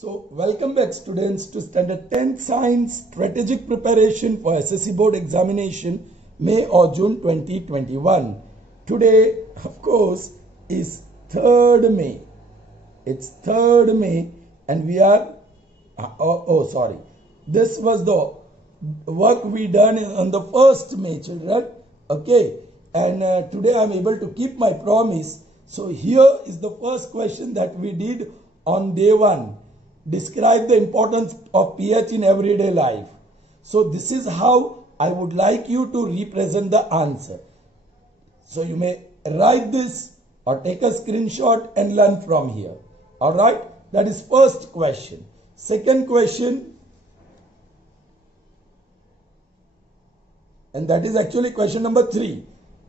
So, welcome back students to Standard 10 Science Strategic Preparation for SSC Board Examination May or June 2021. Today, of course, is 3rd May. It's 3rd May and we are, sorry. This was the work we done on the 1st May, children. Okay. And today I am able to keep my promise. So, here is the first question that we did on day 1. Describe the importance of pH in everyday life. So this is how I would like you to represent the answer. So you may write this or take a screenshot and learn from here. Alright, that is first question. Second question, and that is actually question number 3.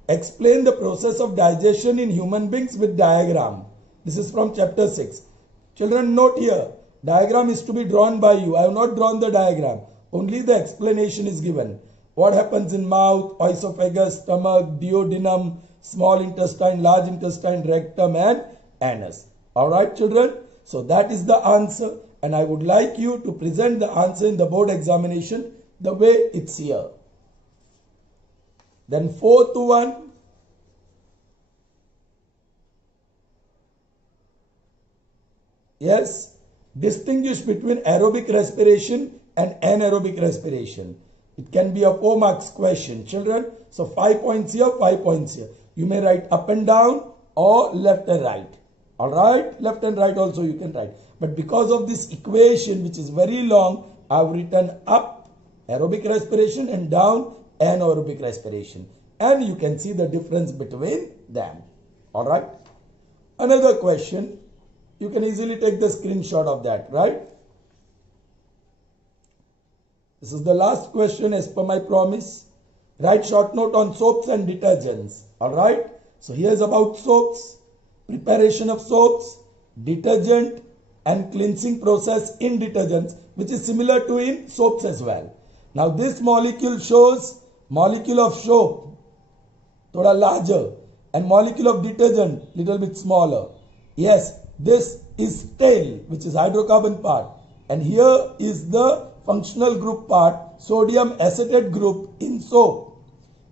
Explain the process of digestion in human beings with diagram. This is from chapter 6. Children, note here. Diagram is to be drawn by you. I have not drawn the diagram. Only the explanation is given. What happens in mouth, esophagus, stomach, duodenum, small intestine, large intestine, rectum and anus. Alright children. So that is the answer. And I would like you to present the answer in the board examination the way it's here. Then 4th one. Yes. Distinguish between aerobic respiration and anaerobic respiration. It can be a 4 marks question, children. So 5 points here, 5 points here. You may write up and down or left and right. Alright, left and right also you can write. But because of this equation which is very long, I have written up aerobic respiration and down anaerobic respiration. And you can see the difference between them. Alright. Another question. You can easily take the screenshot of that, right? This is the last question as per my promise. Write short note on soaps and detergents. Alright. So here's about soaps, preparation of soaps, detergent and cleansing process in detergents, which is similar to in soaps as well. Now this molecule shows molecule of soap, thoda larger, and molecule of detergent, little bit smaller. Yes. This is tail, which is hydrocarbon part, and here is the functional group part, sodium acetate group in soap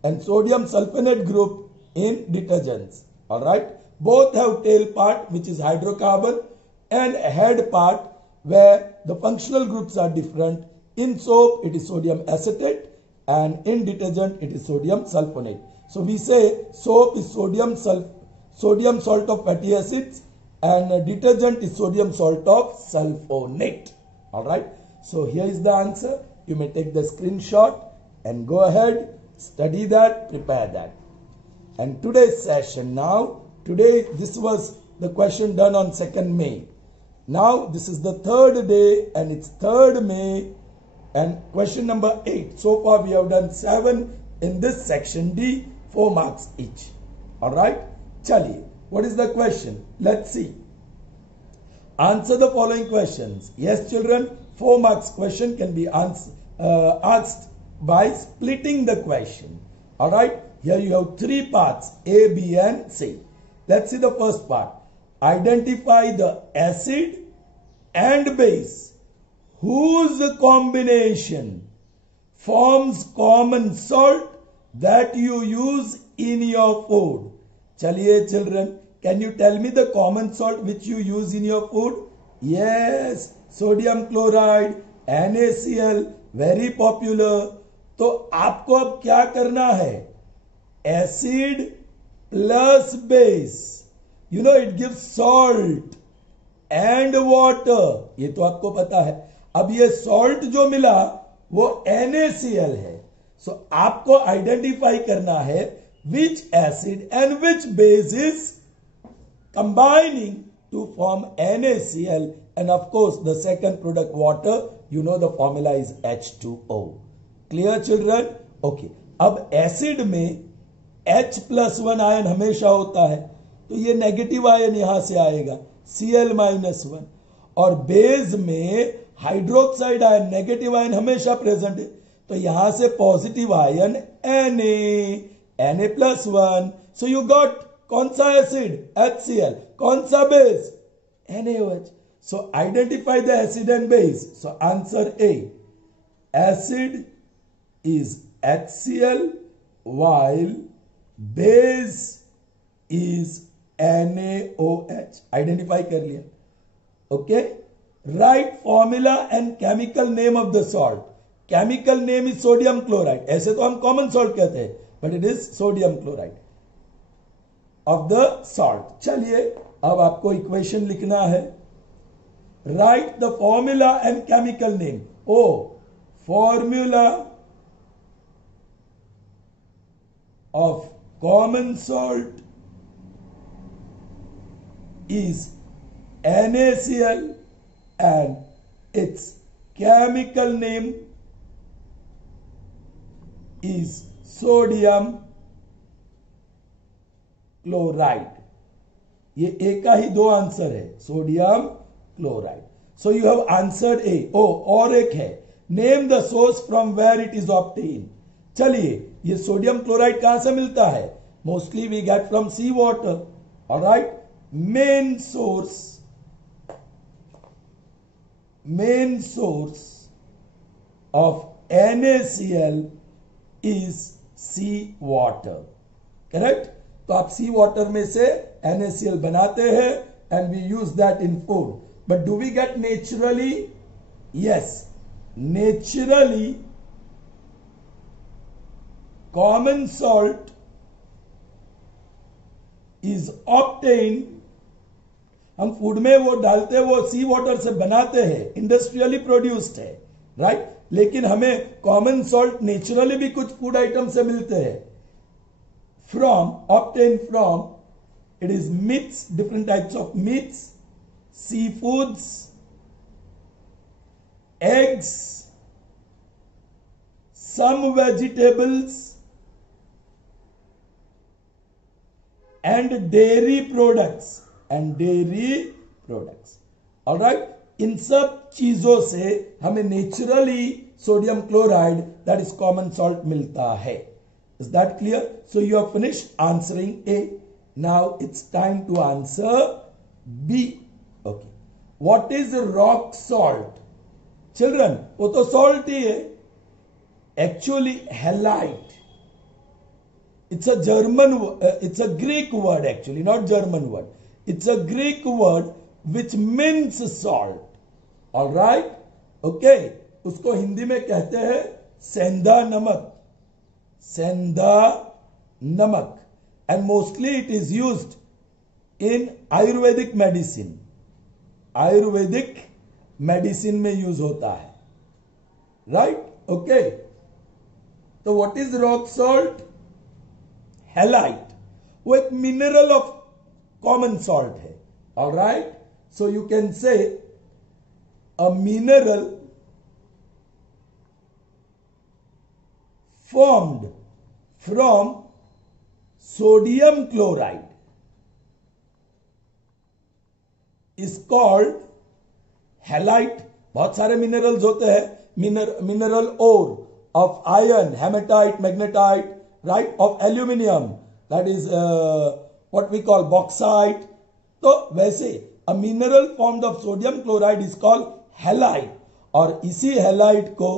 and sodium sulfonate group in detergents. Alright, both have tail part which is hydrocarbon and head part where the functional groups are different. In soap it is sodium acetate and in detergent it is sodium sulfonate. So we say soap is sodium salt of fatty acids, and detergent is sodium salt of sulfonate. Alright. So here is the answer. You may take the screenshot and go ahead, study that, prepare that. And today's session now, this was the question done on 2nd May. Now this is the 3rd day and it's 3rd May and question number 8. So far we have done 7 in this section D, 4 marks each. Alright. Chaliye. What is the question? Let's see. Answer the following questions. Yes, children, 4 marks question can be asked by splitting the question. Alright, here you have 3 parts, A, B and C. Let's see the first part. Identify the acid and base whose combination forms common salt that you use in your food. Chaliye children, can you tell me the common salt which you use in your food? Yes, sodium chloride, NaCl, very popular. तो आपको अब क्या करना है? Acid plus base. You know it gives salt and water. ये तो आपको पता है. अब ये salt जो मिला वो NaCl है. So आपको identify करना है which acid and which base is combining to form NaCl, and of course the second product water, you know the formula is H2O. Clear children? Okay. अब acid में H+1 आयन हमेशा होता है, तो ये नेगेटिव आयन यहां से आएगा Cl-1, और बेस में हाइड्रोक्साइड आयन, नेगेटिव आयन हमेशा प्रेजेंट है, तो यहां से positive ion Na+1. So you got कौन सा एसिड HCl, कौन सा base NaOH. So identify the acid and base. So answer A. Acid is HCl while base is NaOH. Identify कर लिया. Okay. Write formula and chemical name of the salt. Chemical name is sodium chloride. ऐसे तो हम common salt कहते हैं, but it is sodium chloride of the salt. चलिए अब आपको equation लिखना है. Write the formula and chemical name. Formula of common salt is NaCl and its chemical name is sodium chloride. ये ए का ही दो आंसर है, sodium chloride. So you have answered A. और एक है, name the source from where it is obtain. चलिए, ये sodium chloride कहां से मिलता है? Mostly we get from sea water. Alright, main source of NaCl is sea water. Correct? तो आप सी वाटर में से NaCl बनाते हैं and we use that in food. But do we get naturally? Yes. Naturally, common salt is obtained. हम फूड में वो डालते हैं, वो सी वाटर से बनाते हैं, इंडस्ट्रियली प्रोड्यूस्ड है, राइट. लेकिन हमें कॉमन सॉल्ट नेचुरली भी कुछ फूड आइटम से मिलते हैं. Obtain from, it is meats, different types of meats, sea foods, eggs, some vegetables and dairy products. Alright, इन सब चीजों से हमें naturally sodium chloride, that is common salt, मिलता है. Is that clear? So you have finished answering A. Now it's time to answer B. Okay, what is rock salt? Children, वो तो salt ही है. Actually halite. It's a Greek word actually, not German word. It's a Greek word which means salt. All right? Okay. उसको हिंदी में कहते हैं सेंधा नमक. सेंधा नमक. And mostly it is used in Ayurvedic medicine. Ayurvedic medicine में यूज होता है. Right? Okay. तो what is rock salt? Halite, वो एक मिनरल ऑफ कॉमन सॉल्ट है. Alright, so you can say a mineral formed from sodium chloride is called halite. बहुत सारे minerals होते हैं. Mineral ore of iron, haematite, magnetite, right, of aluminium, that is what we call bauxite. तो वैसे a mineral formed of sodium chloride is called halite, और इसी halite को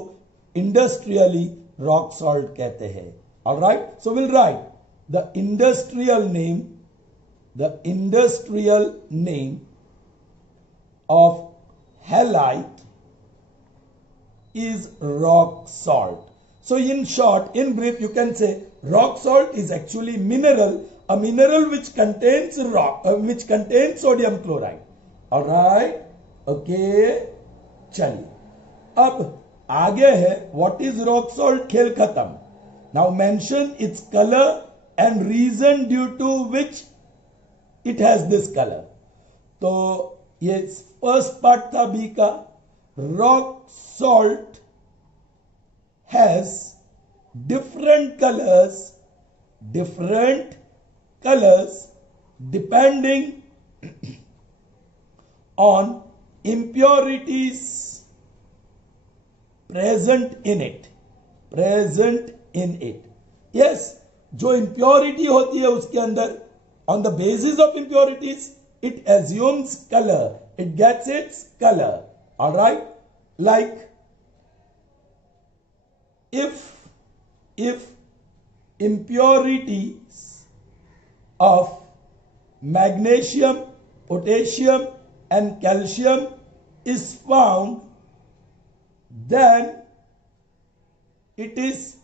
industrially rock salt कहते हैं. All right, so we'll write the industrial name of halite is rock salt. So in short, in brief, you can say rock salt is actually a mineral which contains which contains sodium chloride. All right, okay. चलिए, अब आगे है what is rock salt. खेल खत्म. Now mention its color and reason due to which it has this color. तो ये first part था बी का. rock salt has different colors depending on impurities present in it. Yes, जो impurity होती है उसके अंदर, on the basis of impurities it assumes color, it gets its color. All right, like if impurities of magnesium, potassium and calcium is found, then it is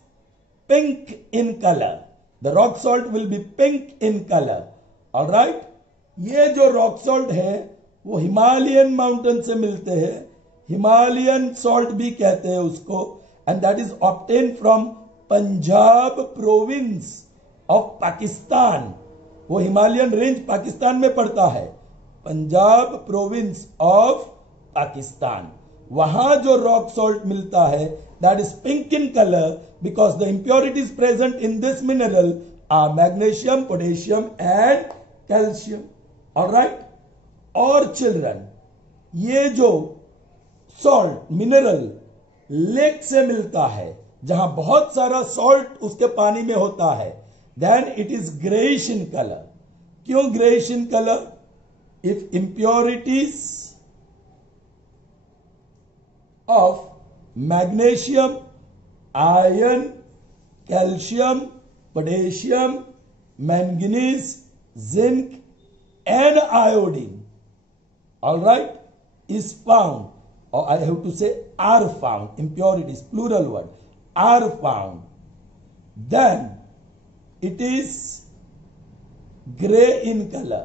pink in color. The rock salt will be pink in color. All right, ये जो rock salt है वो Himalayan mountain से मिलते हैं, Himalayan salt भी कहते हैं उसको, and that is obtain from Punjab province of Pakistan. वो हिमालयन रेंज पाकिस्तान में पड़ता है, पंजाब प्रोविंस ऑफ पाकिस्तान. वहां जो रॉक सॉल्ट मिलता है that is pink in colour because the impurities present in this mineral are magnesium, potassium and calcium. Alright, और children ये जो सॉल्ट मिनरल लेक से मिलता है जहां बहुत सारा सॉल्ट उसके पानी में होता है, then it is greyish in colour. क्यों greyish in colour? If impurities of magnesium, iron, calcium, potassium, manganese, zinc and iodine, all right, is found, or I have to say are found, impurities plural word, are found, then it is gray in color.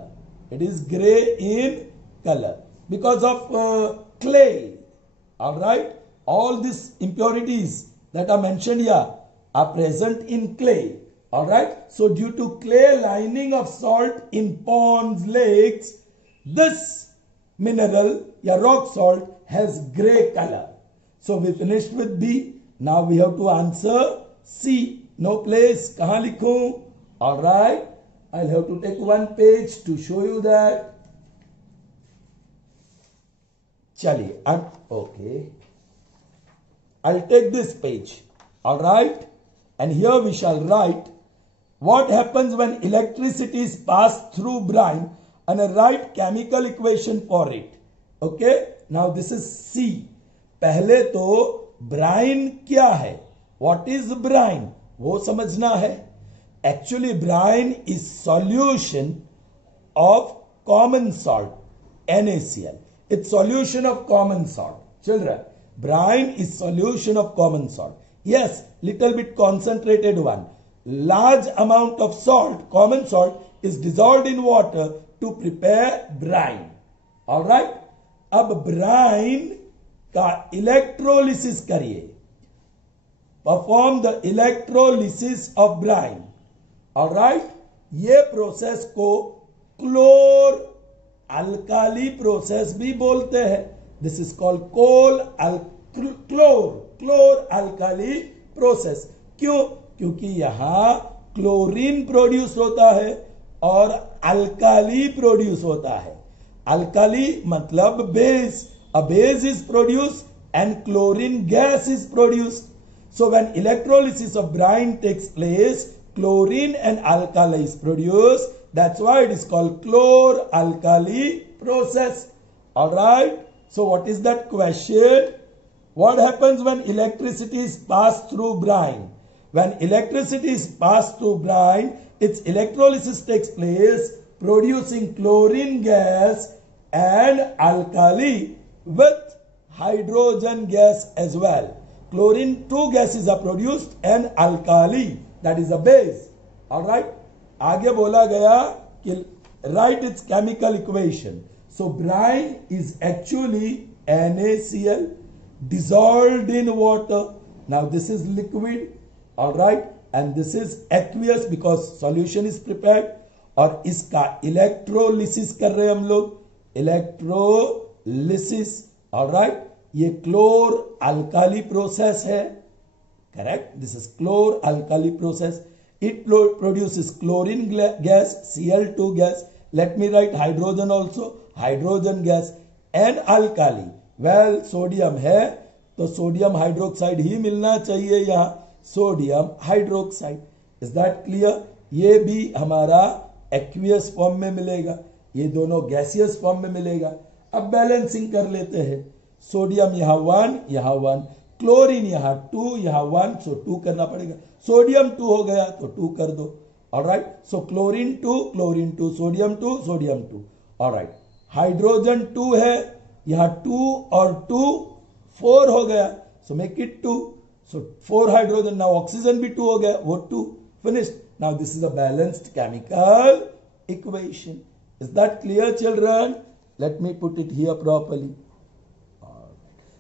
It is gray in color because of clay. All right, all these impurities that are mentioned here are present in clay. All right, so due to clay lining of salt in ponds, lakes, this mineral या rock salt has gray color. So we finished with B. Now we have to answer C. No place. कहाँ लिखूं? All right, I'll have to take one page to show you that. चलिए, okay. I'll take this page. All right, and here we shall write what happens when electricity is passed through brine and write chemical equation for it. Okay, now this is C. पहले तो brine क्या है? What is brine? वो समझना है. Actually brine is solution of common salt, NaCl. It's solution of common salt. Children, brine is solution of common salt. Yes, little bit concentrated one. Large amount of salt, common salt, is dissolved in water to prepare brine. All right, अब brine का electrolysis करिए. Perform the electrolysis of brine. All right, ये प्रोसेस को क्लोर alkali process भी बोलते हैं. This is called chlor alkali process. क्यों? क्योंकि यहां क्लोरीन प्रोड्यूस होता है और अल्काली प्रोड्यूस होता है. अल्काली मतलब base. A base is produce and chlorine gas is produced. So when electrolysis of brine takes place, chlorine and alkali is produced. That's why it is called chlor alkali process. Alright, so what is that question? What happens when electricity is passed through brine? When electricity is passed through brine, its electrolysis takes place, producing chlorine gas and alkali with hydrogen gas as well. Chlorine, two gases are produced, and alkali, that is a base. All right. आगे बोला गया कि write its chemical equation. So brine is actually NaCl dissolved in water. Now this is liquid, all right, and this is aqueous because solution is prepared. और इसका इलेक्ट्रोलिसिस कर रहे हैं हम लोग, इलेक्ट्रोलिसिस. all right, ये क्लोर अल्काली प्रोसेस है. Correct, this is chlor alkali process. It produces chlorine gas, Cl2 gas. Let me write hydrogen also, hydrogen gas, and alkali. Well sodium है तो सोडियम हाइड्रोक्साइड ही मिलना चाहिए यहां, sodium hydroxide. Is that clear? ये भी हमारा aqueous form में मिलेगा. ये दोनों गैसियस फॉर्म में मिलेगा। अब बैलेंसिंग कर लेते हैं। सोडियम यहाँ 1, यहाँ 1, क्लोरीन यहाँ 2, यहाँ 1, सो 2 करना पड़ेगा। सोडियम 2 हो गया तो 2 कर दो। ऑलराइट, सो क्लोरीन 2, सोडियम 2, सोडियम 2। ऑलराइट, हाइड्रोजन 2 है, यहाँ 2 और 2 4 हो गया, so make it 2। So 4 hydrogen, now oxygen भी 2 हो गया, वो 2, finished. Now this is a balanced chemical equation. Is that clear, children? Let me put it here properly.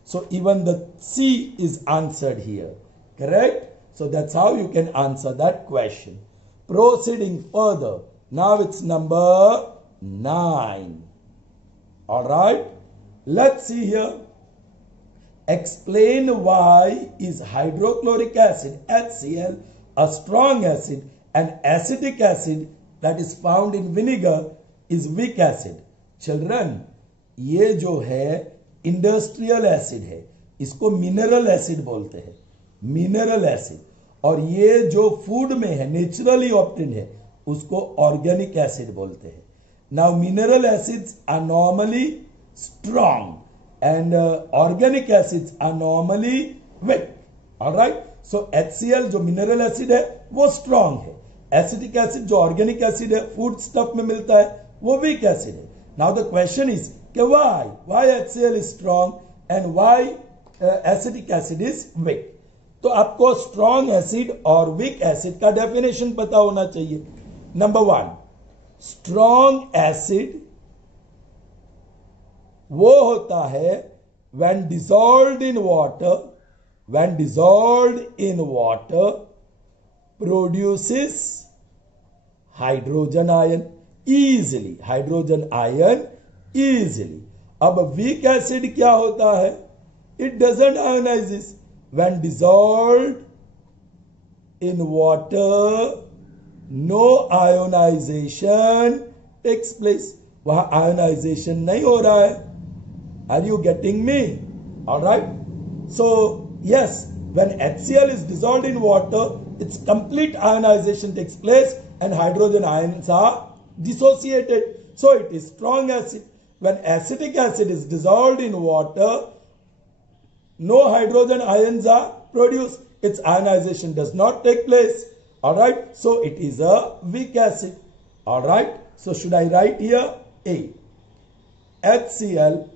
So even the C is answered here, correct? So that's how you can answer that question. Proceeding further, now it's number 9. All right, let's see here. Explain why is hydrochloric acid, HCl, a strong acid, and acetic acid that is found in vinegar is weak acid. Children, ये जो है industrial acid है, इसको mineral acid बोलते हैं, mineral acid. और ये जो फूड में है, नेचुरली ऑब्टेन है, उसको ऑर्गेनिक एसिड बोलते हैं। Now mineral acids are normally strong and organic acids are normally weak. Alright, so HCl जो मिनरल एसिड है वो स्ट्रॉन्ग है, एसिटिक एसिड जो ऑर्गेनिक एसिड है, फूड स्टफ में मिलता है, वो वीक एसिड है। नाउ द क्वेश्चन इज कि why HCl is strong and why acetic acid is weak. तो आपको स्ट्रॉन्ग एसिड और वीक एसिड का डेफिनेशन पता होना चाहिए। नंबर 1, स्ट्रॉन्ग एसिड वो होता है when dissolved in water produces hydrogen ion easily, hydrogen ion easily. अब weak acid क्या होता है? It doesn't ionize. When dissolved in water, no ionization takes place. वहां ionization नहीं हो रहा है। Are you getting me? All right. So yes, when HCl is dissolved in water, its complete ionization takes place and hydrogen ions are dissociated. So it is strong acid. When acetic acid is dissolved in water, no hydrogen ions are produced. Its ionization does not take place. All right. So it is a weak acid. All right. So should I write here A? HCl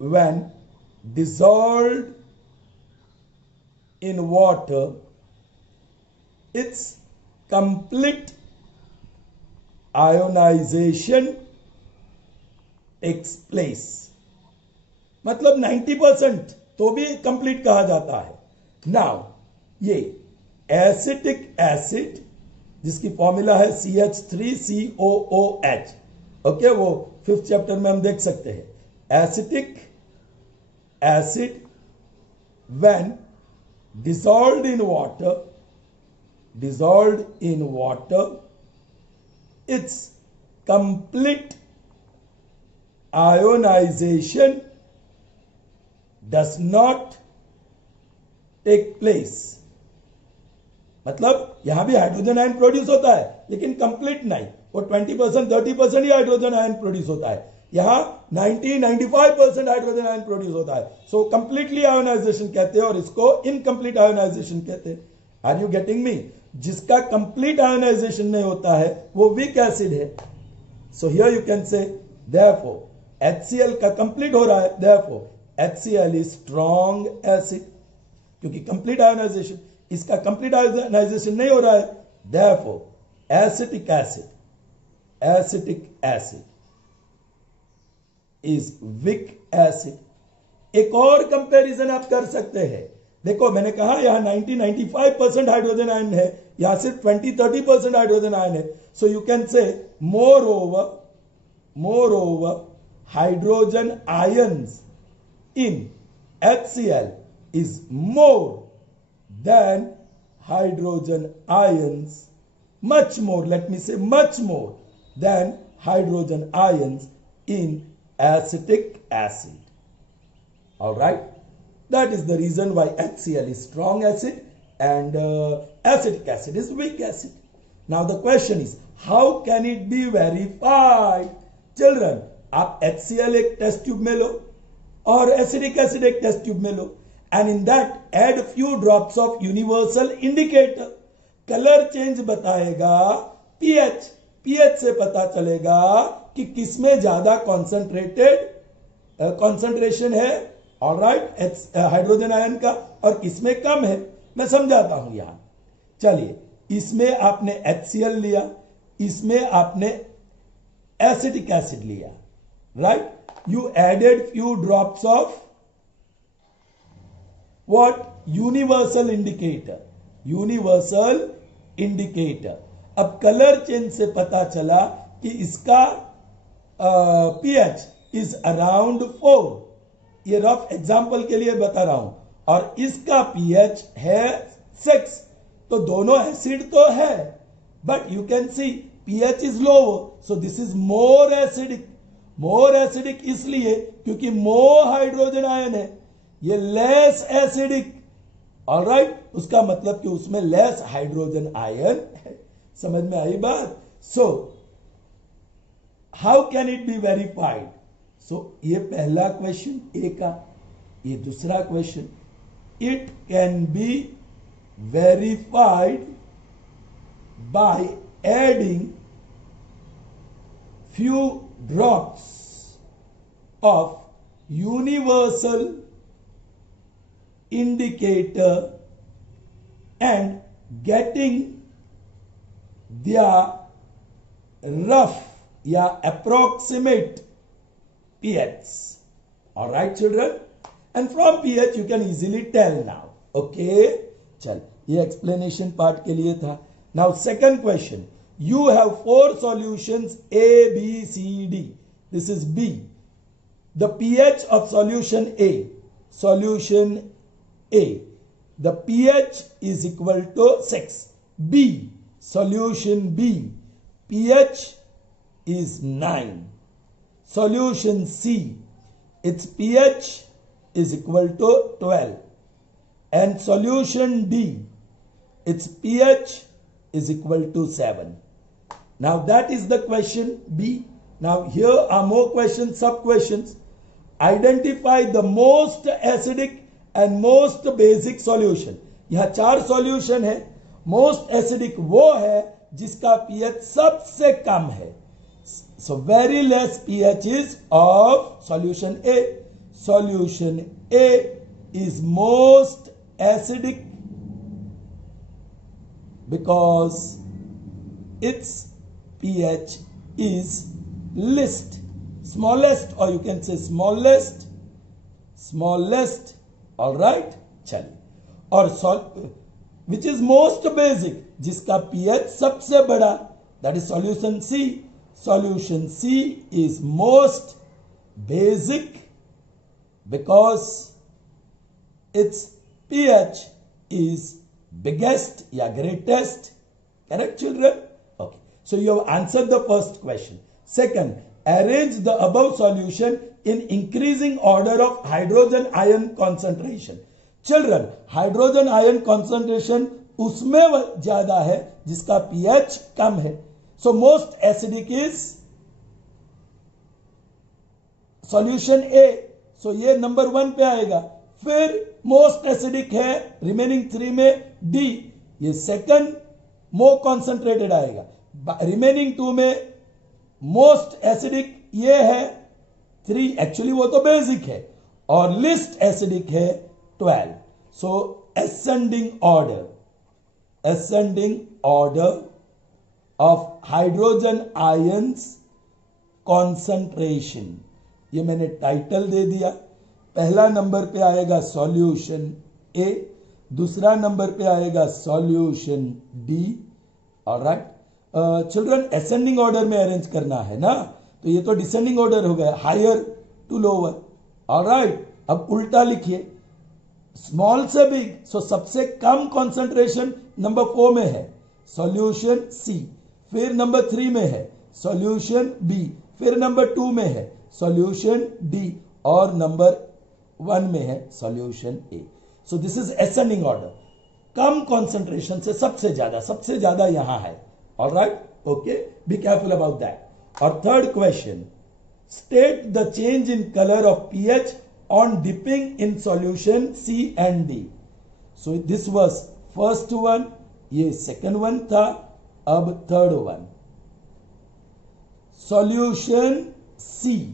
when dissolved in water, its complete ionization takes place. मतलब 90% तो भी कंप्लीट कहा जाता है। नाउ ये acetic acid जिसकी फॉर्मूला है CH3COOH, okay, वो 5th चैप्टर में हम देख सकते हैं। Acetic acid when dissolved in water, its complete ionization does not take place. मतलब यहां भी हाइड्रोजन आयन प्रोड्यूस होता है लेकिन कंप्लीट नहीं, वो 20% 30% ही हाइड्रोजन आयन प्रोड्यूस होता है। यहां 90-95% हाइड्रोजन आयन प्रोड्यूस होता है। सो कंप्लीटली आयोनाइजेशन कहते हैं और इसको इनकम्प्लीट आयोनाइजेशन कहते हैं। Are you getting me? जिसका कंप्लीट आयोनाइजेशन नहीं होता है वो वीक एसिड है। सो हियर यू कैन से देयरफॉर HCl का कंप्लीट हो रहा है, therefore HCl is strong acid, क्योंकि कंप्लीट आयोनाइजेशन, इसका कंप्लीट आयोनाइजेशन नहीं हो रहा है, therefore acetic acid is weak acid. एक और कंपैरिजन आप कर सकते हैं। देखो मैंने कहा यहां 90-95% हाइड्रोजन आयन है, यहां सिर्फ 20-30% हाइड्रोजन आयन है। सो यू कैन से more over hydrogen ions in HCl is more than hydrogen ions, much more, let me say much more than hydrogen ions in acetic acid. All right, that is the reason why HCl is strong acid and acetic acid is weak acid. Now the question is, how can it be verified? Children, आप HCl एक test tube में लो और acidic acid एक test tube में लो, and in that add few drops of universal indicator. Colour change बताएगा pH. PH से पता चलेगा कि किसमें ज्यादा कॉन्सेंट्रेशन है, ऑलराइट, हाइड्रोजन आयन का, और किसमें कम है. मैं समझाता हूं यहां. चलिए, इसमें आपने HCl लिया, इसमें आपने एसिटिक एसिड लिया, right. You added few drops of what, universal indicator. Universal indicator. अब कलर चेंज से पता चला कि इसका पीएच इज अराउंड 4. ये रफ एग्जांपल के लिए बता रहा हूं. और इसका पीएच है 6. तो दोनों एसिड तो है, but you can see pH is lower, so this is more acidic. More acidic इसलिए क्योंकि मोर हाइड्रोजन आयन है. ये लेस एसिडिक, ऑलराइट. उसका मतलब कि उसमें लेस हाइड्रोजन आयन है. समझ में आई बात. So how can it be verified. So ये पहला क्वेश्चन ए का. ये दूसरा question, it can be verified by adding few drops of universal indicator and getting their rough या approximate pH. All right, children, and from pH you can easily tell now. Okay, चल, ये explanation part के लिए था. Now second question, you have 4 solutions A, B, C, D. This is B. The pH of solution A, solution A, the pH is equal to 6. B, solution B, pH is 9. Solution C, its pH is equal to 12. And solution D, its pH is equal to 7. Now that is the question B. Now here are more questions, sub questions. Identify the most acidic and most basic solution. यहां 4 सॉल्यूशन है. Most acidic वो है जिसका pH सबसे कम है. So very less pH is of solution A. Solution A is most acidic because its pH is least, smallest, or you can say smallest. All right, चलिए. और which is most basic, जिसका pH सबसे बड़ा, that is solution C. Solution C is most basic because its pH is biggest या greatest. Correct, children? Okay. So you have answered the first question. Second, arrange the above solution in increasing order of hydrogen ion concentration. Children, hydrogen ion concentration उसमें ज्यादा है जिसका pH कम है. So most acidic is solution A. So ये नंबर 1 पे आएगा. फिर most acidic है रिमेनिंग 3 में D. ये सेकंड मोर कॉन्सेंट्रेटेड आएगा. रिमेनिंग 2 में मोस्ट एसिडिक ये है 3, एक्चुअली वो तो बेसिक है, और लिस्ट एसिडिक है 12. सो ascending order of hydrogen ions concentration. ये मैंने टाइटल दे दिया. पहला नंबर पे आएगा सॉल्यूशन ए, दूसरा नंबर पे आएगा solution D. Alright children, ascending order में अरेंज करना है ना, तो ये तो डिसेंडिंग ऑर्डर हो गया, हायर टू लोअर. ऑलराइट, अब उल्टा लिखिए, स्मॉल से बिग. सो सबसे कम कंसंट्रेशन नंबर 4 में है, सॉल्यूशन सी. फिर नंबर 3 में है सॉल्यूशन बी. फिर नंबर 2 में है सॉल्यूशन डी, और नंबर 1 में है solution A. So this is ascending order. कम कंसंट्रेशन से सबसे ज्यादा यहां है. Alright, okay, be careful about that. और third question, State the change in color of pH on dipping in solution C and D. So this was first one, ये second one था, अब third one. Solution C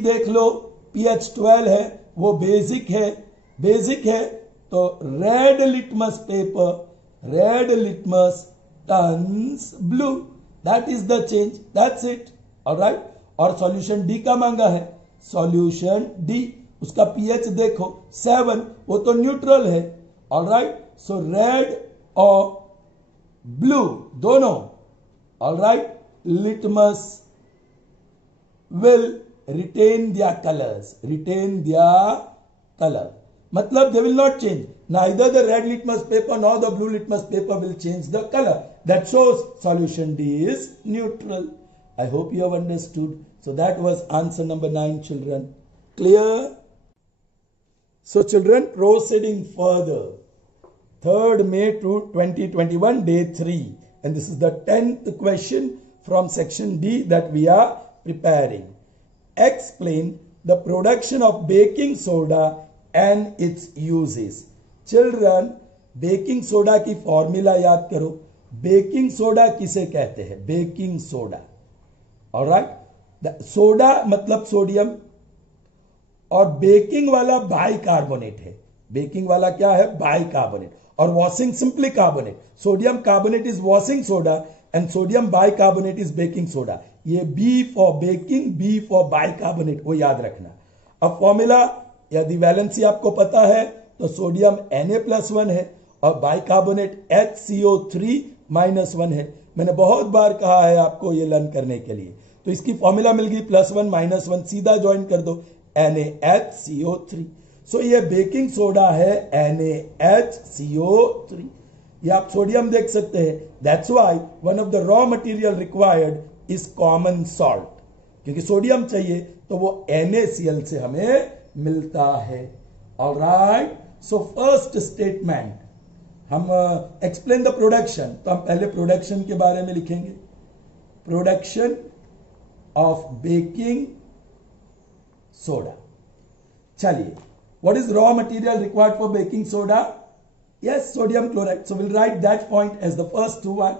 देख लो, pH 12 है, वो बेसिक है, तो red litmus paper, red litmus turns blue, that is the change, that's it, alright. और solution D का मांगा है, सॉल्यूशन डी, उसका पीएच देखो 7, वो तो न्यूट्रल है, ऑलराइट. सो रेड और ब्लू दोनों, alright, litmus will retain their colors, मतलब they will not change. Neither the red litmus paper nor the blue litmus paper will change the color. That shows solution D is neutral. I hope you have understood. So that was answer number 9, children. Clear? So children, proceeding further. 3rd May to 2021, day 3. And this is the 10th question from section D that we are preparing. Explain the production of baking soda and its uses. Children, baking soda की formula याद करो. Baking soda किसे कहते हैं? Baking soda, alright. Soda मतलब sodium, और baking वाला bicarbonate है. बेकिंग वाला क्या है? बाइकार्बोनेट. और washing simply carbonate. Sodium carbonate is washing soda and sodium bicarbonate is baking soda. ये B for baking, B for bicarbonate, वो याद रखना. अब फॉर्मूला, यदि वैलेंसी आपको पता है तो सोडियम Na+1 है और बाइकार्बोनेट HCO3-1 है. मैंने बहुत बार कहा है आपको ये लर्न करने के लिए. तो इसकी फॉर्मूला मिल गई +1 -1, सीधा ज्वाइन कर दो, NaHCO3. सो ये बेकिंग सोडा है NaHCO3. ये आप सोडियम देख सकते हैं. That's why one of the raw material required is common salt, क्योंकि सोडियम चाहिए तो वो NaCl से हमें मिलता है. ऑलराइट. सो फर्स्ट स्टेटमेंट, हम एक्सप्लेन द प्रोडक्शन, तो हम पहले प्रोडक्शन के बारे में लिखेंगे. Production of baking soda. चलिए, what is raw material required for baking soda? Yes, sodium chloride. So will write that point as the first one.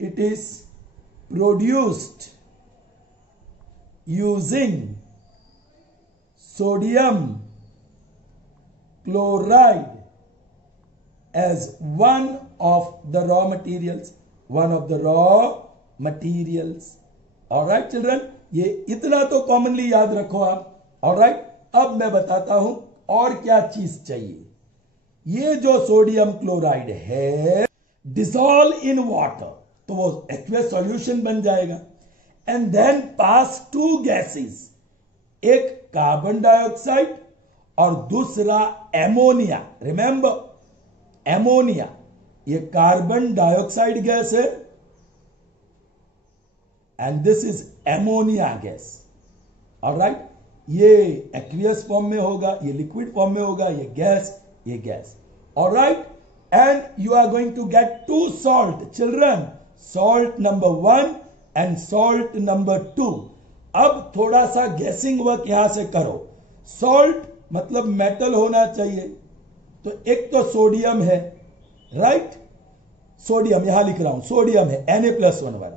It is produced using sodium chloride as one of the raw materials. All right children, ये इतना तो कॉमनली याद रखो आप. All right, अब मैं बताता हूं और क्या चीज चाहिए. ये जो सोडियम क्लोराइड है, डिसॉल्व इन वाटर, तो वो एक्वेस सॉल्यूशन बन जाएगा. एंड देन पास 2 गैसेस, एक कार्बन डाइऑक्साइड और दूसरा एमोनिया. रिमेंबर, एमोनिया, ये कार्बन डाइऑक्साइड गैस है and this is ammonia gas. Alright, ये एक्वियस फॉर्म में होगा, ये लिक्विड फॉर्म में होगा, ये gas. Alright, and you are going to get 2 salt. Children, salt number 1 and salt number 2. अब थोड़ा सा गैसिंग वर्क यहां से करो. सॉल्ट मतलब मेटल होना चाहिए, तो एक तो सोडियम है, राइट. सोडियम यहां लिख रहा हूं, सोडियम है Na+1 वाला.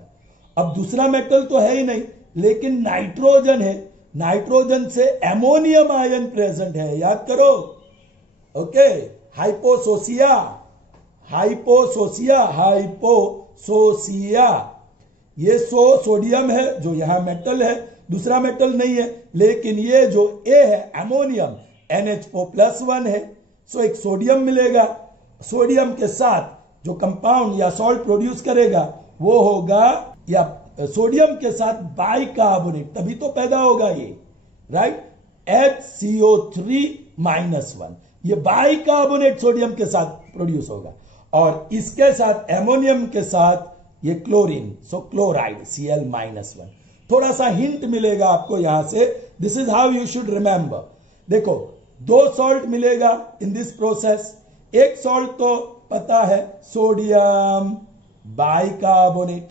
अब दूसरा मेटल तो है ही नहीं, लेकिन नाइट्रोजन है. नाइट्रोजन से एमोनियम आयन प्रेजेंट है, याद करो. ओके, हाइपोसोसिया. ये सोडियम है जो यहां मेटल है, दूसरा मेटल नहीं है, लेकिन ये जो ए है एमोनियम, NH4+1 है. सो एक सोडियम मिलेगा. सोडियम के साथ जो कंपाउंड या सॉल्ट प्रोड्यूस करेगा वो होगा, या सोडियम के साथ बाइकार्बोनेट, तभी तो पैदा होगा ये, राइट. HCO3-1, ये बाइकार्बोनेट सोडियम के साथ प्रोड्यूस होगा, और इसके साथ एमोनियम के साथ ये क्लोरीन, सो क्लोराइड Cl-1. थोड़ा सा हिंट मिलेगा आपको यहां से. This is how you should remember. देखो, 2 सॉल्ट मिलेगा इन दिस प्रोसेस. एक सॉल्ट तो पता है, सोडियम बाइकार्बोनेट.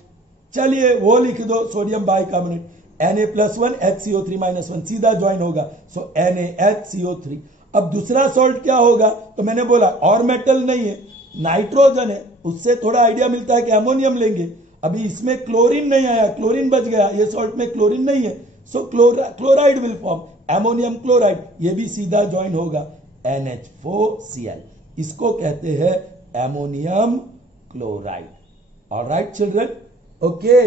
चलिए वो लिख दो, सोडियम बाइकार्बोनेट Na+1 HCO3-1 सीधा ज्वाइन होगा, सो NaHCO3। अब दूसरा सॉल्ट क्या होगा, तो मैंने बोला और मेटल नहीं है, नाइट्रोजन है, उससे थोड़ा आइडिया मिलता है कि अमोनियम लेंगे। अभी इसमें क्लोरीन नहीं आया, क्लोरीन बच गया, ये सॉल्ट में क्लोरीन नहीं है, so chloride will form, ammonium chloride, ये भी सीधा ज्वाइन होगा NH4Cl, इसको कहते हैं ammonium chloride. Alright children, okay.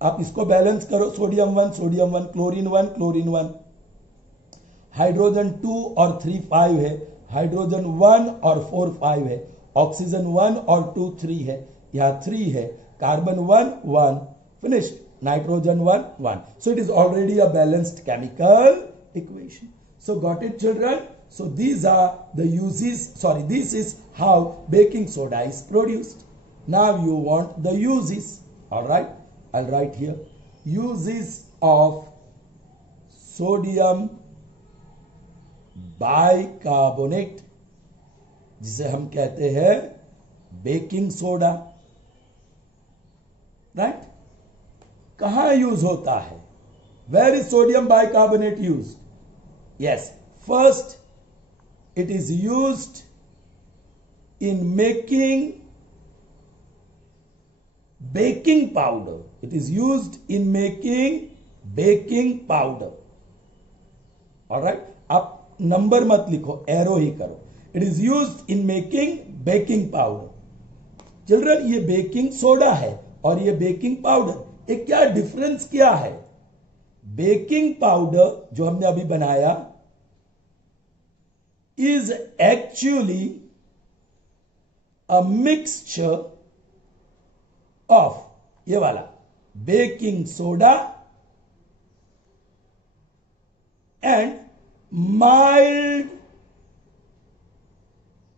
आप इसको बैलेंस करो, सोडियम 1 क्लोरीन 1 क्लोरीन 1, हाइड्रोजन 2 और 3 5 है, हाइड्रोजन 1 और 4 5 है, ऑक्सीजन 1 और 2 3 है, यहां 3 है, कार्बन 1 1, finish, nitrogen 1 1, so it is already a balanced chemical equation. So got it children? So these are the uses, sorry, this is how baking soda is produced. Now you want the uses. All right, I'll write here uses of sodium bicarbonate, जिसे हम कहते हैं baking soda, right. कहां use होता है? Where is sodium bicarbonate used? Yes, first it is used in making baking powder. It is used in making baking powder. All right, आप नंबर मत लिखो, एरो ही करो। It is used in making baking powder. Children, ये baking soda है और ये baking powder, एक क्या डिफरेंस क्या है? बेकिंग पाउडर जो हमने अभी बनाया is actually a mixture of ये वाला baking soda and mild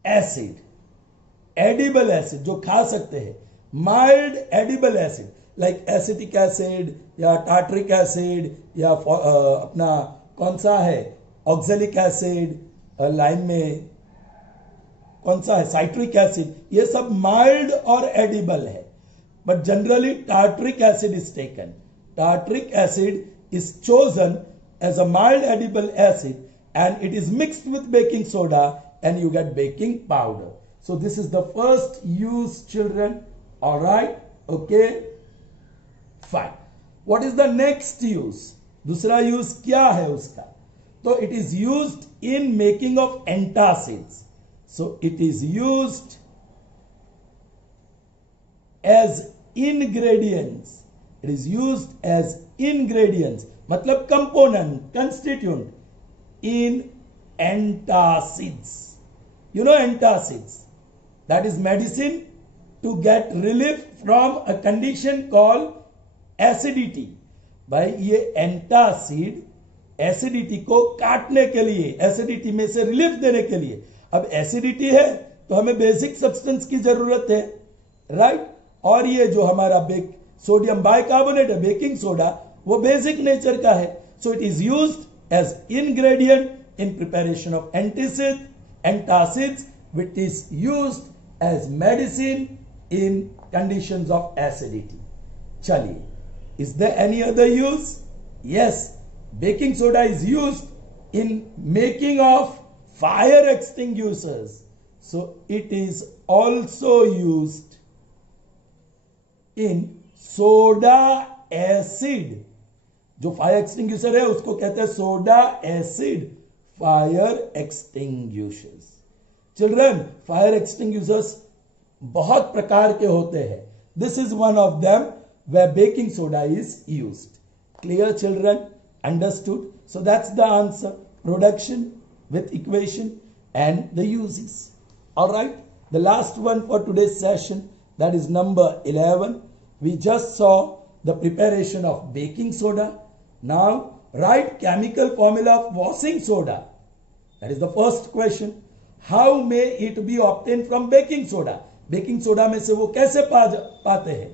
acid, edible acid जो खा सकते हैं, mild edible acid like acetic acid या टार्ट्रिक एसिड या अपना कौन सा है ऑक्जेलिक एसिड, लाइन में कौन सा है साइट्रिक एसिड, ये सब माइल्ड और एडिबल है, but generally tartaric acid is taken. Tartaric acid is chosen as a mild edible acid and it is mixed with baking soda and you get baking powder. So this is the first use children. Alright, okay, fine. What is the next use? दूसरा use क्या है उसका? तो it is used in making of antacids. So it is used as ingredients. It is used as ingredients, मतलब component, constituent in antacids. You know antacids, that is medicine to get relief from a condition called acidity. भाई ये antacid acidity को काटने के लिए, एसिडिटी में से रिलीफ देने के लिए। अब एसिडिटी है तो हमें बेसिक सब्सटेंस की जरूरत है, राइट। और ये जो हमारा सोडियम बाइकार्बोनेट है, बेकिंग सोडा, वो बेसिक नेचर का है। So it is used as ingredient in preparation of antacids which is used as medicine in conditions of acidity. चलिए, is there any other use? Yes, baking soda is used in making of fire extinguishers. So it is also used in soda acid. जो fire extinguisher है उसको कहते हैं soda acid fire extinguishers. Children, fire extinguishers बहुत प्रकार के होते हैं। This is one of them where baking soda is used. Clear children? Understood? So that's the answer. Production with equation and the uses. All right. The last one for today's session, that is number 11. We just saw the preparation of baking soda. Now write chemical formula of washing soda. That is the first question. How may it be obtained from baking soda? Baking soda में से वो कैसे पाते हैं?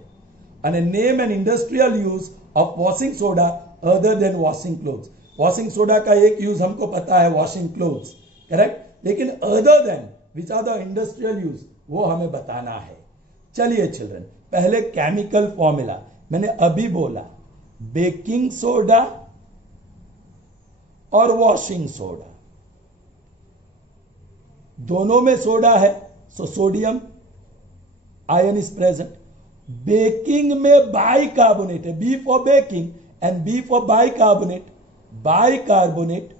And name an industrial use of washing soda other than washing clothes. Washing soda का एक यूज हमको पता है, washing clothes, करेक्ट। लेकिन other than which are the industrial use, वो हमें बताना है। चलिए चिल्ड्रन, पहले केमिकल फॉर्मूला मैंने अभी बोला, बेकिंग सोडा और वॉशिंग सोडा, दोनों में सोडा है, so sodium ion is present. Baking में बाइकार्बोनेट है, B for baking and B for bicarbonate, bicarbonate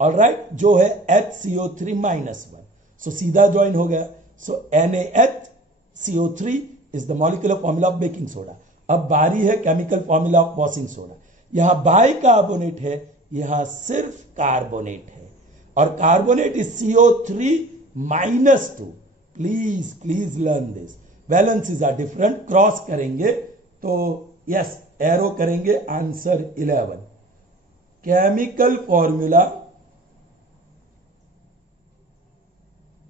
alright, जो है HCO3-1, सो सीधा ज्वाइन हो गया, so NaHCO3 is the molecular formula of baking soda. अब बारी है chemical formula of washing soda. यहां बाइकार्बोनेट है, यहां सिर्फ कार्बोनेट है, और carbonate is CO3-2। Please learn this, valencies are different, cross करेंगे तो यस एरो करेंगे, answer 11। Chemical formula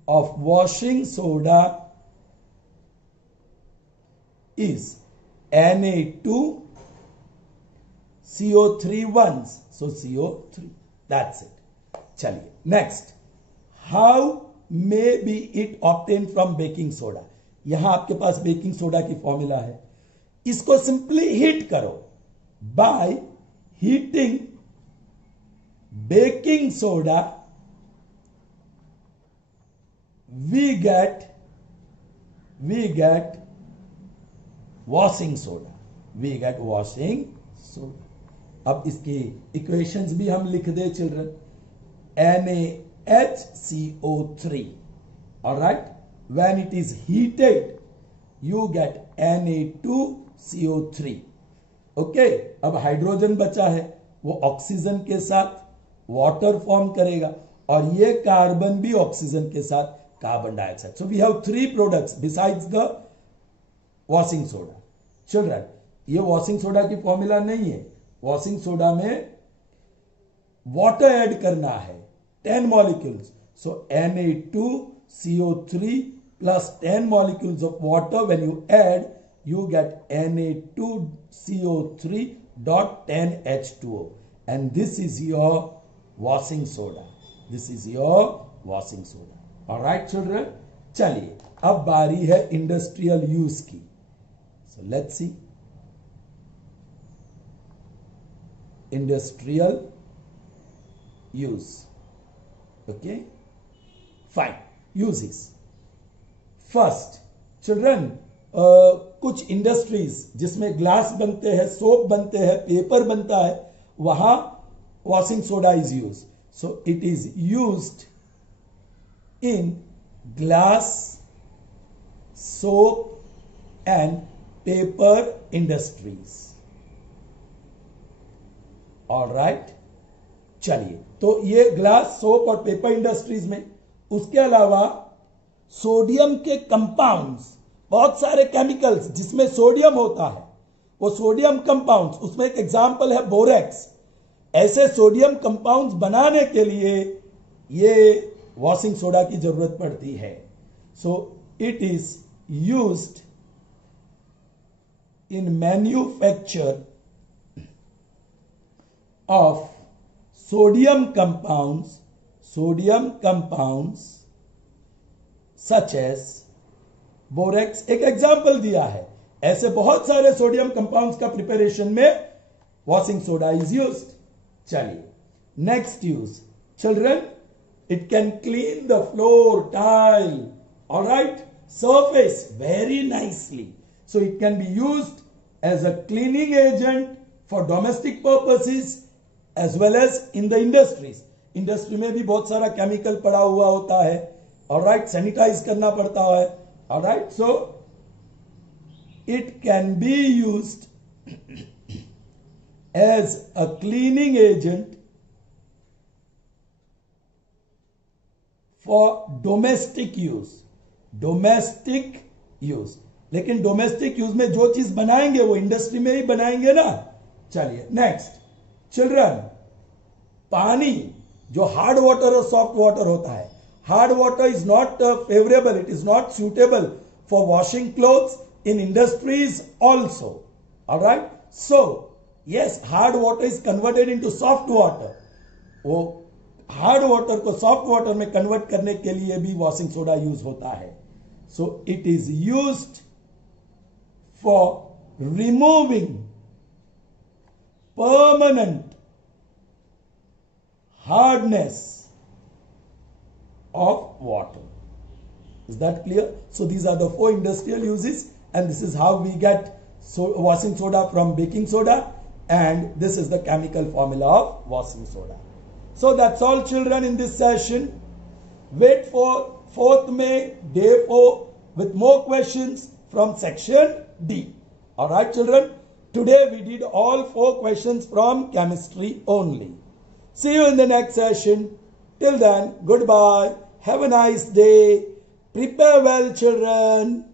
of washing soda is Na2CO3 so CO3, that's it। चलिए next, how may be it obtain from baking soda. यहां आपके पास baking soda की formula है, इसको सिंपली हीट करो, by heating baking soda we get washing soda, we get washing soda. अब इसकी इक्वेशंस भी हम लिख दे children, NaHCO3, alright, when it is heated you get Na2CO3। Okay, अब हाइड्रोजन बचा है, वो ऑक्सीजन के साथ वाटर फॉर्म करेगा, और ये कार्बन भी ऑक्सीजन के साथ carbon dioxide. So we have 3 products besides the washing soda. Children, ये वॉशिंग सोडा की फॉर्मूला नहीं है, वॉशिंग सोडा में वाटर ऐड करना है, 10 molecules, so Na2CO3 plus 10 molecules of water, when you add you get Na2CO3.10H2O, and this is your washing soda, this is your washing soda। Alright children, चलिए अब बारी है industrial use की, so let's see industrial use. Okay fine, uses. First children, कुछ इंडस्ट्रीज जिसमें ग्लास बनते हैं, सोप बनते हैं, पेपर बनता है, वहां washing soda is use, so it is used in glass, soap and paper industries। all right, चलिए, तो ये ग्लास, सोप और पेपर इंडस्ट्रीज में। उसके अलावा सोडियम के कंपाउंड्स, बहुत सारे केमिकल्स जिसमें सोडियम होता है, वो सोडियम कंपाउंड्स, उसमें एक एग्जांपल है बोरेक्स। ऐसे सोडियम कंपाउंड्स बनाने के लिए ये वॉशिंग सोडा की जरूरत पड़ती है, so it is used in manufacture of sodium compounds such as borax. एक एग्जांपल दिया है, ऐसे बहुत सारे सोडियम कंपाउंड्स का प्रिपरेशन में वॉशिंग सोडा इज यूज्ड। चलिए next use children, it can clean the floor, tile, all right, surface very nicely, so it can be used as a cleaning agent for domestic purposes as well as in the industries। Industry में भी बहुत सारा केमिकल पड़ा हुआ होता है, all right, sanitise करना पड़ता है, all right, so it can be used as a cleaning agent for domestic use. लेकिन डोमेस्टिक यूज में जो चीज बनाएंगे वो इंडस्ट्री में ही बनाएंगे ना। चलिए नेक्स्ट चिल्ड्रन, पानी जो हार्ड वाटर और सॉफ्ट वाटर होता है, hard water is not favourable, it is not suitable for washing clothes in industries also, alright, so yes hard water is converted into soft water. वो hard water को soft water में कन्वर्ट करने के लिए भी washing soda use होता है। So it is used for removing permanent hardness of water. Is that clear? So these are the 4 industrial uses, and this is how we get washing soda from baking soda, and this is the chemical formula of washing soda. So that's all, children, in this session. Wait for 4th May, day 4, with more questions from section D. Alright, children. Today we did all 4 questions from chemistry only. See you in the next session. Till then, goodbye. Have a nice day. Prepare well, children.